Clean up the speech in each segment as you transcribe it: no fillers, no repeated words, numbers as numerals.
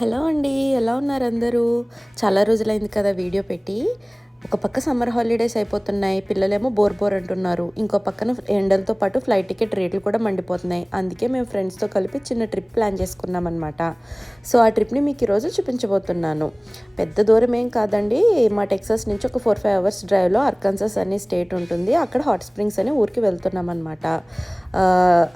Hello అండి. ఎలా ఉన్నారు అందరూ? చాలా రోజులైంది కదా వీడియో పెట్టి. ఒక పక్క సమ్మర్ హాలిడేస్ అయిపోతున్నాయి. పిల్లలేమో బోర్ బోర్ అంటున్నారు. ఇంకో పక్కన ఎండలతో పాటు ఫ్లైట్ టికెట్ రేట్లు కూడా మండిపోతున్నాయి. అందుకే మేము ఫ్రెండ్స్తో కలిపి చిన్న ట్రిప్ ప్లాన్ చేసుకున్నామన్నమాట. సో ఆ ట్రిప్ని మీకు ఈరోజు చూపించబోతున్నాను. పెద్ద దూరం ఏం కాదండి. మా టెక్సాస్ నుంచి ఒక 4-5 అవర్స్ డ్రైవ్లో అర్కాన్సాస్ అనే స్టేట్ ఉంటుంది. అక్కడ హాట్ స్ప్రింగ్స్ అనే ఊరికి వెళ్తున్నాం అనమాట.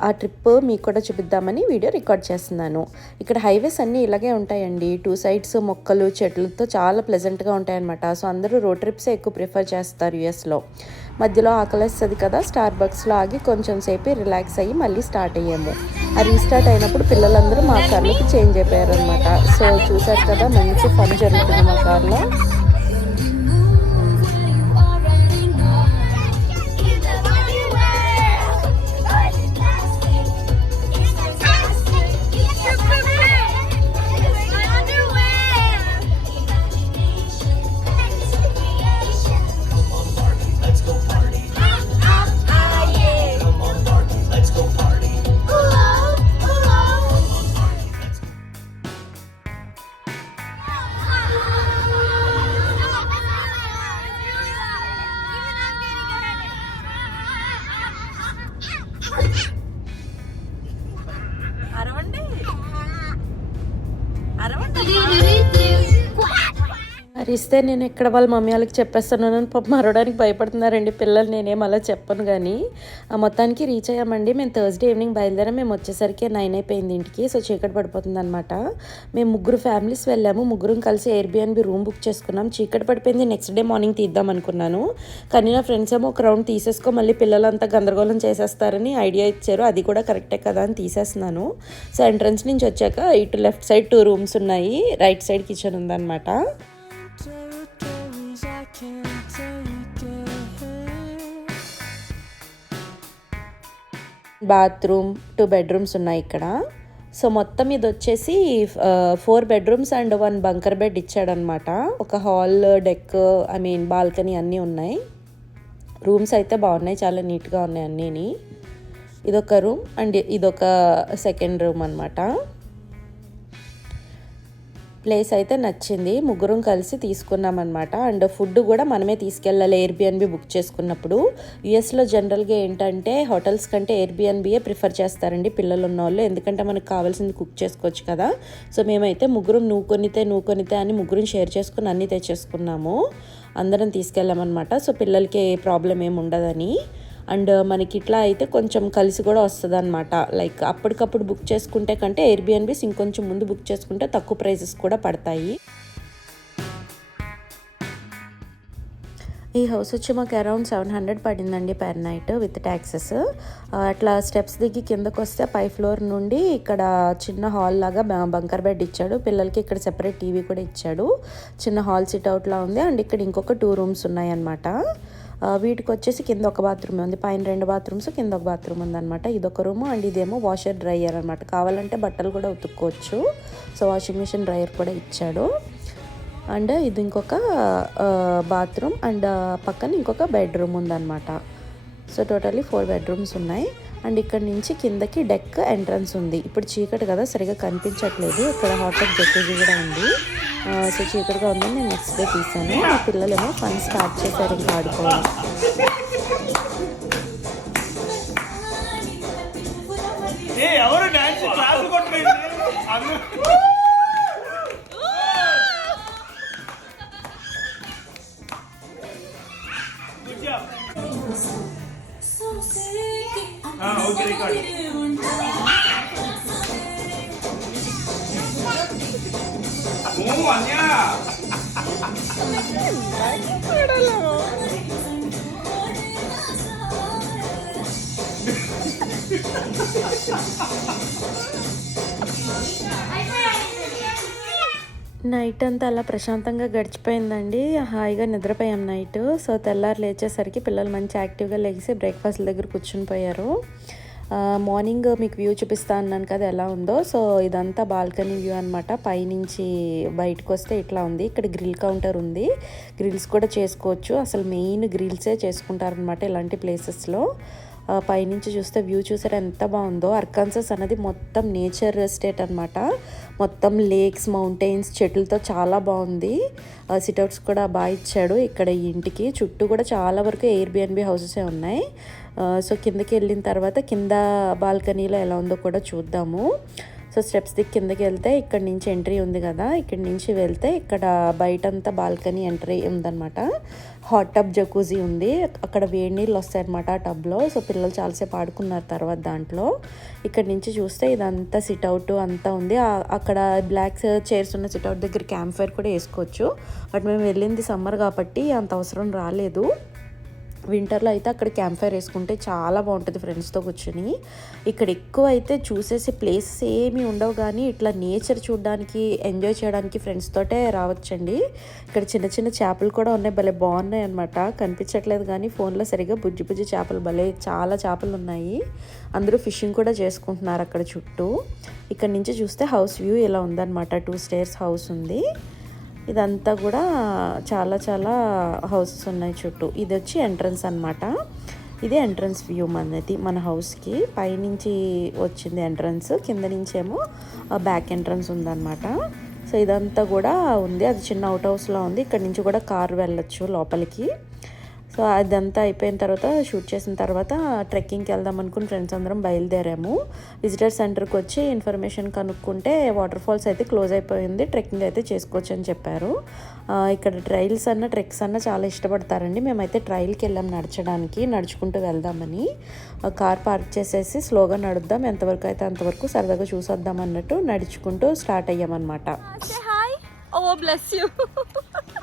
ఆ ట్రిప్ మీకు కూడా చూపిద్దామని వీడియో రికార్డ్ చేస్తున్నాను. ఇక్కడ హైవేస్ అన్నీ ఇలాగే ఉంటాయండి. 2 సైడ్స్ మొక్కలు చెట్లతో చాలా ప్లెజెంట్గా ఉంటాయన్నమాట. సో అందరూ రోడ్ ట్రిప్సే ఎక్కువ ప్రిఫర్ చేస్తారు యూఎస్లో. మధ్యలో ఆకలేస్తుంది కదా, స్టార్ బక్స్లో ఆగి కొంచెం సేపు రిలాక్స్ అయ్యి మళ్ళీ స్టార్ట్ అయ్యాము. ఆ రీస్టార్ట్ అయినప్పుడు పిల్లలందరూ మా కార్లోకి చేంజ్ అయిపోయారు అనమాట. సో చూసారు కదా, మంచి ఫన్ జరుగుతుంది మా కార్లో. అరిస్తే నేను ఇక్కడ వాళ్ళ మమ్మీ వాళ్ళకి చెప్పేస్తున్నాను. పాపం అరవడానికి భయపడుతున్నారండి పిల్లలు. నేనేం అలా చెప్పను. కానీ మొత్తానికి రీచ్ అయ్యామండి. మేము థర్స్డే ఈవినింగ్ బయలుదేరాం. మేము వచ్చేసరికి 9 అయిపోయింది ఇంటికి. సో చీకటి పడిపోతుంది అనమాట. మేము 3 ఫ్యామిలీస్ వెళ్ళాము. 3 కలిసి ఎయిర్బిఎన్బి రూమ్ బుక్ చేసుకున్నాం. చీకటి పడిపోయింది. నెక్స్ట్ డే మార్నింగ్ తీద్దాం అనుకున్నాను. కానీ నా ఫ్రెండ్స్ ఏమో ఒక రౌండ్ తీసేసుకో, మళ్ళీ పిల్లలంతా గందరగోళం చేసేస్తారని ఐడియా ఇచ్చారు. అది కూడా కరెక్టే కదా అని తీసేస్తున్నాను. సో ఎంట్రన్స్ నుంచి వచ్చాక ఇటు లెఫ్ట్ సైడ్ 2 రూమ్స్ ఉన్నాయి. రైట్ సైడ్ కిచెన్ ఉందన్నమాట. బాత్రూమ్, 2 బెడ్రూమ్స్ ఉన్నాయి ఇక్కడ. సో మొత్తం ఇది వచ్చేసి 4 బెడ్రూమ్స్ అండ్ 1 బంకర్ బెడ్ ఇచ్చాడనమాట. ఒక హాల్, డెక్, బాల్కనీ అన్నీ ఉన్నాయి. రూమ్స్ అయితే బాగున్నాయి, చాలా నీట్గా ఉన్నాయి అన్నీని. ఇదొక రూమ్ అండ్ ఇదొక సెకండ్ రూమ్ అనమాట. ప్లేస్ అయితే నచ్చింది. 3 కలిసి తీసుకున్నాం అనమాట. అండ్ ఫుడ్ కూడా మనమే తీసుకెళ్ళాలి ఎయిర్బిఎన్బి బుక్ చేసుకున్నప్పుడు. యూఎస్లో జనరల్గా ఏంటంటే హోటల్స్ కంటే ఎయిర్బిఎన్బియే ప్రిఫర్ చేస్తారండి పిల్లలు ఉన్న వాళ్ళు. ఎందుకంటే మనకు కావాల్సింది కుక్ చేసుకోవచ్చు కదా. సో మేమైతే 3 నువ్వు కొనితే అని 3 షేర్ చేసుకుని అన్నీ తెచ్చేసుకున్నాము. అందరం తీసుకెళ్ళామన్నమాట. సో పిల్లలకి ఏ ప్రాబ్లం ఏమి ఉండదని. అండ్ మనకి ఇట్లా అయితే కొంచెం కలిసి కూడా వస్తుంది అనమాట. లైక్ అప్పటికప్పుడు బుక్ చేసుకుంటే కంటే ఎయిర్బిఎన్బిస్ ఇంకొంచెం ముందు బుక్ చేసుకుంటే తక్కువ ప్రైజెస్ కూడా పడతాయి. ఈ హౌస్ వచ్చి మాకు అరౌండ్ 700 పడిందండి పర్ నైట్ విత్ ట్యాక్సెస్. అట్లా స్టెప్స్ దిగి కిందకు వస్తే 5th ఫ్లోర్ నుండి ఇక్కడ చిన్న హాల్ లాగా బంకర్ బెడ్ ఇచ్చాడు. పిల్లలకి ఇక్కడ సెపరేట్ టీవీ కూడా ఇచ్చాడు. చిన్న హాల్ సిట్అవుట్లా ఉంది. అండ్ ఇక్కడ ఇంకొక 2 రూమ్స్ ఉన్నాయి అన్నమాట. వీటికి వచ్చేసి కింద ఒక బాత్రూమ్ ఉంది, పైన 2 బాత్రూమ్స్, కింద ఒక బాత్రూమ్ ఉందన్నమాట. ఇదొక రూము అండ్ ఇదేమో వాషర్ డ్రైయర్ అనమాట. కావాలంటే బట్టలు కూడా ఉతుక్కోవచ్చు. సో వాషింగ్ మిషన్ డ్రైయర్ కూడా ఇచ్చాడు. అండ్ ఇది ఇంకొక బాత్రూమ్ అండ్ పక్కన ఇంకొక బెడ్రూమ్ ఉందన్నమాట. సో టోటల్లీ 4 బెడ్రూమ్స్ ఉన్నాయి. అండ్ ఇక్కడ నుంచి కిందకి డెక్ ఎంట్రన్స్ ఉంది. ఇప్పుడు చీకటి కదా, సరిగా కనిపించట్లేదు. ఇక్కడ హాట్ జెక్కీ కూడా ఉంది. సో చీకటిగా ఉందని నేను నెక్స్ట్ డే తీసాను. మా పిల్లలేమో ఫన్ స్టార్ట్ చేశారు ఇంకా ఆడుకోవడం. నైట్ అంతా అలా ప్రశాంతంగా గడిచిపోయిందండి. హాయిగా నిద్రపోయాం నైట్. సో తెల్లారు లేచేసరికి పిల్లలు మంచి యాక్టివ్గా లేచి బ్రేక్ఫాస్ట్ దగ్గర కూర్చుని పోయారు. మార్నింగ్ మీకు వ్యూ చూపిస్తా అన్నాను కదా ఎలా ఉందో. సో ఇదంతా బాల్కనీ వ్యూ అనమాట. పైనుంచి బయటకు వస్తే ఇట్లా ఉంది. ఇక్కడ గ్రిల్ కౌంటర్ ఉంది, గ్రిల్స్ కూడా చేసుకోవచ్చు. అసలు మెయిన్ గ్రిల్సే చేసుకుంటారనమాట ఇలాంటి ప్లేసెస్లో. పైనుంచి చూస్తే వ్యూ చూసారా ఎంత బాగుందో. అర్కాన్సాస్ అనేది మొత్తం నేచర్ స్టేట్ అనమాట. మొత్తం లేక్స్, మౌంటైన్స్, చెట్లతో చాలా బాగుంది. సిట్అవుట్స్ కూడా బాగా ఇచ్చాడు. ఇక్కడ ఈ ఇంటికి చుట్టూ కూడా చాలా వరకు ఎయిర్బిఎన్బి హౌసెసే ఉన్నాయి. సో కిందకి వెళ్ళిన తర్వాత కింద బాల్కనీలో ఎలా ఉందో కూడా చూద్దాము. సో స్టెప్స్ దిక్కి కిందకి వెళ్తే ఇక్కడ నుంచి ఎంట్రీ ఉంది కదా, ఇక్కడ నుంచి వెళ్తే ఇక్కడ బయటంతా బాల్కనీ ఎంట్రీ ఉందన్నమాట. హాట్ టబ్ జకూజీ ఉంది, అక్కడ వేడి నీళ్ళు వస్తాయి అనమాట ఆ టబ్లో. సో పిల్లలు చాలాసేపు ఆడుకున్నారు తర్వాత దాంట్లో. ఇక్కడ నుంచి చూస్తే ఇదంతా సిట్అవుట్ అంతా ఉంది. అక్కడ బ్లాక్ చైర్స్ ఉన్న సిట్అవుట్ దగ్గర క్యాంప్ ఫైర్ కూడా వేసుకోవచ్చు. బట్ మేము వెళ్ళింది సమ్మర్ కాబట్టి అంత అవసరం రాలేదు. వింటర్లో అయితే అక్కడ క్యాంప్ ఫైర్ వేసుకుంటే చాలా బాగుంటుంది ఫ్రెండ్స్తో కూర్చొని. ఇక్కడ ఎక్కువ అయితే చూసేసి ప్లేసెస్ ఏమీ ఉండవు, కానీ ఇట్లా నేచర్ చూడడానికి, ఎంజాయ్ చేయడానికి ఫ్రెండ్స్ తోటే రావచ్చండి. ఇక్కడ చిన్న చిన్న చేపలు కూడా ఉన్నాయి, భలే బాగున్నాయి అనమాట. కనిపించట్లేదు కానీ ఫోన్లో సరిగా బుజ్జి బుజ్జి చేపలు, భలే చాలా చేపలు ఉన్నాయి. అందరూ ఫిషింగ్ కూడా చేసుకుంటున్నారు అక్కడ చుట్టూ. ఇక్కడ నుంచి చూస్తే హౌస్ వ్యూ ఇలా ఉందన్నమాట. 2 స్టేర్స్ హౌస్ ఉంది. ఇదంతా కూడా చాలా చాలా హౌసెస్ ఉన్నాయి చుట్టూ. ఇది వచ్చి ఎంట్రన్స్ అనమాట. ఇదే ఎంట్రన్స్ వ్యూ మనది, మన హౌస్కి. పైనుంచి వచ్చింది ఎంట్రన్స్, కింద నుంచేమో బ్యాక్ ఎంట్రన్స్ ఉందన్నమాట. సో ఇదంతా కూడా ఉంది. అది చిన్న అవుట్ హౌస్లో ఉంది. ఇక్కడ నుంచి కూడా కారు వెళ్ళొచ్చు లోపలికి. సో అదంతా అయిపోయిన తర్వాత, షూట్ చేసిన తర్వాత ట్రెక్కింగ్కి వెళ్దాం అనుకుని ఫ్రెండ్స్ అందరం బయలుదేరాము. విజిటర్ సెంటర్కి వచ్చి ఇన్ఫర్మేషన్ కనుక్కుంటే వాటర్ ఫాల్స్ అయితే క్లోజ్ అయిపోయింది, ట్రెక్కింగ్ అయితే చేసుకోవచ్చు అని చెప్పారు. ఇక్కడ ట్రైల్స్ అన్న ట్రెక్స్ అన్న చాలా ఇష్టపడతారండి. మేమైతే ట్రైల్కి వెళ్ళాం నడచడానికి, నడుచుకుంటూ వెళ్దామని. కార్ పార్క్ చేసేసి స్లోగా నడుద్దాం, ఎంతవరకు అయితే అంతవరకు సరదాగా చూసొద్దాం అన్నట్టు నడుచుకుంటూ start అయ్యామన్నమాట. Oh, bless you.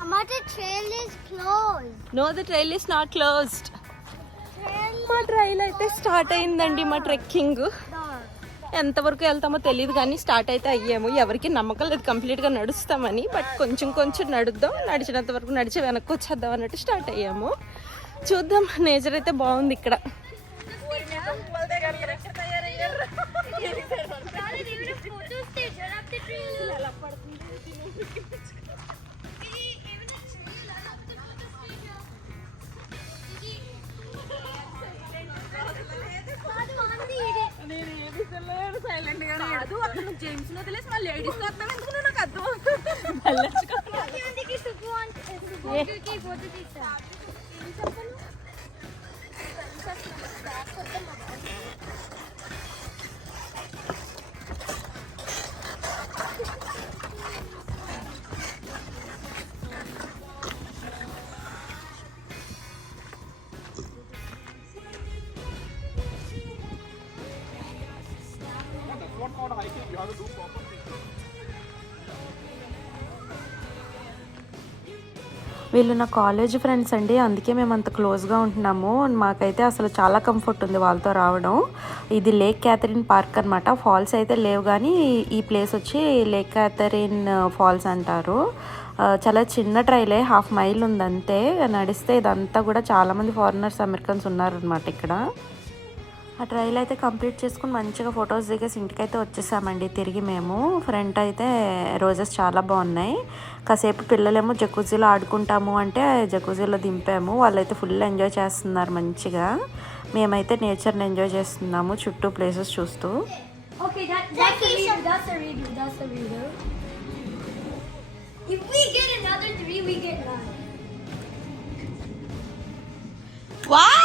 Amma, the trail is closed. No, the trail is not closed. మా ట్రైల్ అయితే స్టార్ట్ అయిందండి. మా ట్రెక్కింగ్ ఎంతవరకు వెళ్తామో తెలియదు, కానీ స్టార్ట్ అయితే అయ్యాము. ఎవరికి నమ్మకం లేదు కంప్లీట్గా నడుస్తామని, బట్ కొంచెం కొంచెం నడుద్దాం, నడిచినంత వరకు నడిచి వెనక్కి వచ్చేద్దాం అన్నట్టు స్టార్ట్ అయ్యాము. చూద్దాం, నేచర్ అయితే బాగుంది ఇక్కడ. జెంట్స్ వదిలేసి మా లేడీస్ వస్తాం ఎందుకు నాకు అర్థం వీళ్ళు నా కాలేజ్ ఫ్రెండ్స్ అండి, అందుకే మేము అంత క్లోజ్గా ఉంటున్నాము. మాకైతే అసలు చాలా కంఫర్ట్ ఉంది వాళ్ళతో రావడం. ఇది లేక్ క్యాథరిన్ పార్క్ అనమాట. ఫాల్స్ అయితే లేవు, కానీ ఈ ప్లేస్ వచ్చి లేక్ క్యాథరిన్ ఫాల్స్ అంటారు. చాలా చిన్న ట్రైలే, 1/2 మైల్ ఉంది అంతే నడిస్తే. ఇదంతా కూడా చాలామంది ఫారినర్స్, అమెరికన్స్ ఉన్నారనమాట ఇక్కడ. ఆ ట్రైల్ అయితే కంప్లీట్ చేసుకుని మంచిగా ఫొటోస్ దిగేసి ఇంటికైతే వచ్చేసామండి తిరిగి మేము. ఫ్రంట్ అయితే రోజెస్ చాలా బాగున్నాయి. కాసేపు పిల్లలేమో జకూజీలో ఆడుకుంటాము అంటే జకూజీలో దింపాము. వాళ్ళైతే ఫుల్ ఎంజాయ్ చేస్తున్నారు మంచిగా. మేమైతే నేచర్ని ఎంజాయ్ చేస్తున్నాము చుట్టూ ప్లేసెస్ చూస్తూ. Okay, that's a reader. That's a reader. If we get another 3, we get 9. Wow!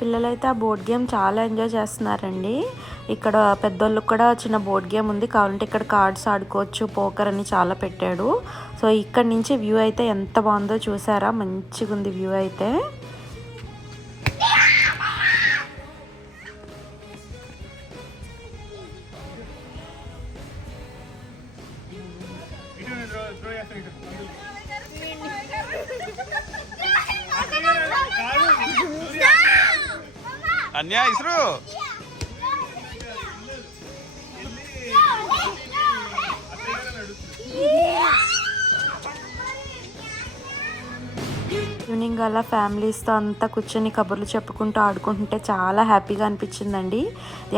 పిల్లలైతే ఆ బోర్డ్ గేమ్ చాలా ఎంజాయ్ చేస్తున్నారండి. ఇక్కడ పెద్దోళ్ళకి కూడా చిన్న బోర్డ్ గేమ్ ఉంది, కావాలంటే ఇక్కడ కార్డ్స్ ఆడుకోవచ్చు, పోకర్ అని చాలా పెట్టాడు. సో ఇక్కడ నుంచి వ్యూ అయితే ఎంత బాగుందో చూసారా, మంచిగా ఉంది వ్యూ అయితే. అన్యా ఇసురు ఈవినింగ్ అలా ఫ్యామిలీస్తో అంతా కూర్చొని కబుర్లు చెప్పుకుంటూ ఆడుకుంటుంటే చాలా హ్యాపీగా అనిపించిందండి.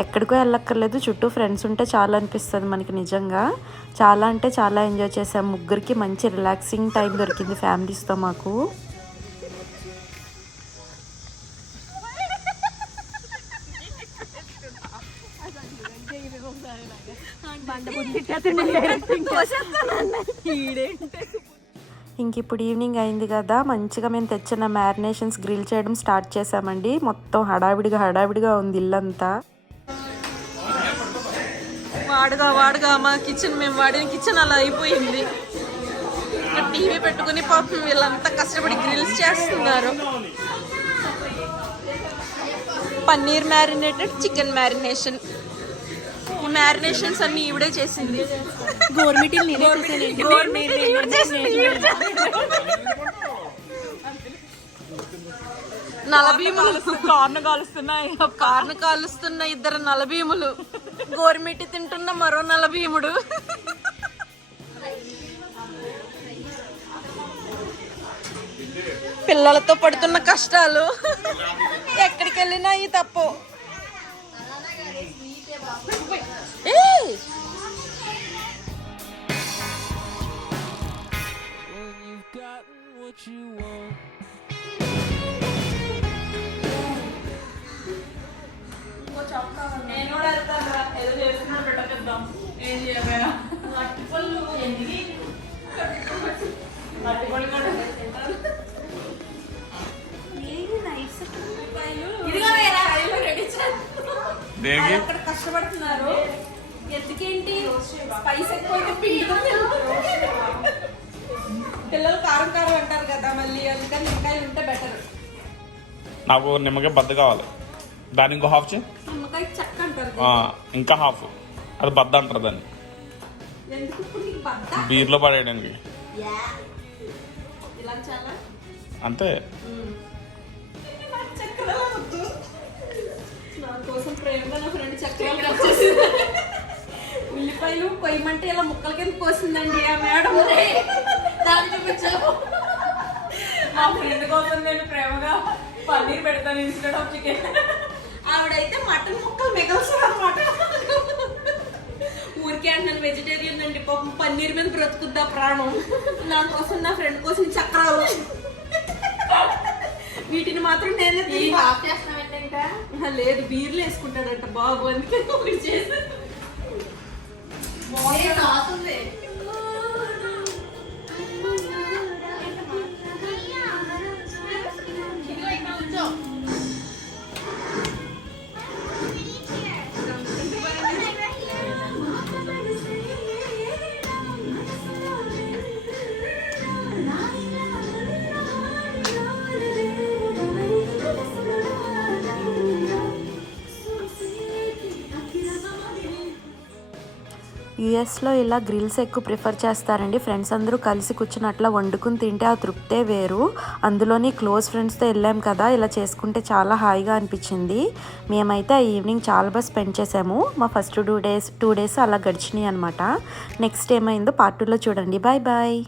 ఎక్కడికో వెళ్ళక్కర్లేదు, చుట్టూ ఫ్రెండ్స్ ఉంటే చాలా అనిపిస్తుంది మనకి. నిజంగా చాలా అంటే చాలా ఎంజాయ్ చేసాం. ముగ్గురికి మంచి రిలాక్సింగ్ టైం దొరికింది ఫ్యామిలీస్తో మాకు. ఇంక ఇప్పుడు ఈవినింగ్ అయింది కదా, మంచిగా మేము తెచ్చిన మ్యారినేషన్స్ గ్రిల్ చేయడం స్టార్ట్ చేసామండి. మొత్తం హడావిడిగా ఉంది ఇల్లంతా. వాడుగా మా కిచెన్, మేము వాడిన కిచెన్ అలా అయిపోయింది. టీవీ పెట్టుకుని పాపం వీళ్ళంతా కష్టపడి గ్రిల్స్ చేస్తున్నారు. Paneer marinated, chicken marination. ఈ మ్యారినేషన్స్ అన్ని ఈవిడే చేసింది. నలభీములు కార్ను కాలుస్తున్న ఇద్దరు నలభీములు, గోరుమిట్టి తింటున్న మరో నలభీముడు. పిల్లలతో పడుతున్న కష్టాలు ఎక్కడికి వెళ్ళినా ఈ తప్పు. కష్టపడుతున్నారు. ఎందుకేంటి స్పైస్ ఎక్కువైతే పిల్లలు కారం అంటారు కదా, మళ్ళీ అందుకని నిమ్మకాయలు ఉంటే బెటర్. నాకు నిమ్మకాయ బద్ద కావాలి, దాని ఇంకో హాఫ్ నిమ్మకాయ చెక్క అంటారు, ఇంకా హాఫ్ అది బద్ద అంటారు దాన్ని. బీర్లో పడేయడానికి అంతే. కోసం ప్రేమగా నా ఫ్రెండ్ చక్రాలు ఉల్లిపాయలు కొయ్యమంటే ఇలా ముక్కల కింద కోసిందండి ఆ మేడం. దాన్ని చూపించాము. మా ఫ్రెండ్ కోసం నేను ప్రేమగా పన్నీర్ పెడతాను ఇన్స్టెడ్ ఆఫ్ చికెన్. ఆవిడైతే మటన్ ముక్కలు మిగల్సారు అనమాట. ఊరికే అంటున్నాను, వెజిటేరియన్ అండి పాపం, పన్నీర్ మీద బ్రతుకుద్దా ప్రాణం. నా కోసం నా ఫ్రెండ్ కోసం చక్రాలు, వీటిని మాత్రం నేనే లేదు బీర్లు వేసుకుంటాడంట బాబు, అందుకే చేసి యూఎస్లో ఇలా గ్రిల్స్ ఎక్కువ ప్రిఫర్ చేస్తారండి. ఫ్రెండ్స్ అందరూ కలిసి కూర్చుని అట్లా వండుకుని తింటే ఆ తృప్తే వేరు. అందులోని క్లోజ్ ఫ్రెండ్స్తో వెళ్ళాం కదా, ఇలా చేసుకుంటే చాలా హాయిగా అనిపించింది. మేమైతే ఆ ఈవినింగ్ చాలా బాగా స్పెండ్ చేసాము. మా ఫస్ట్ 2 డేస్ అలా గడిచినాయి అనమాట. నెక్స్ట్ ఏమైందో పార్ట్ 2లో చూడండి. Bye bye.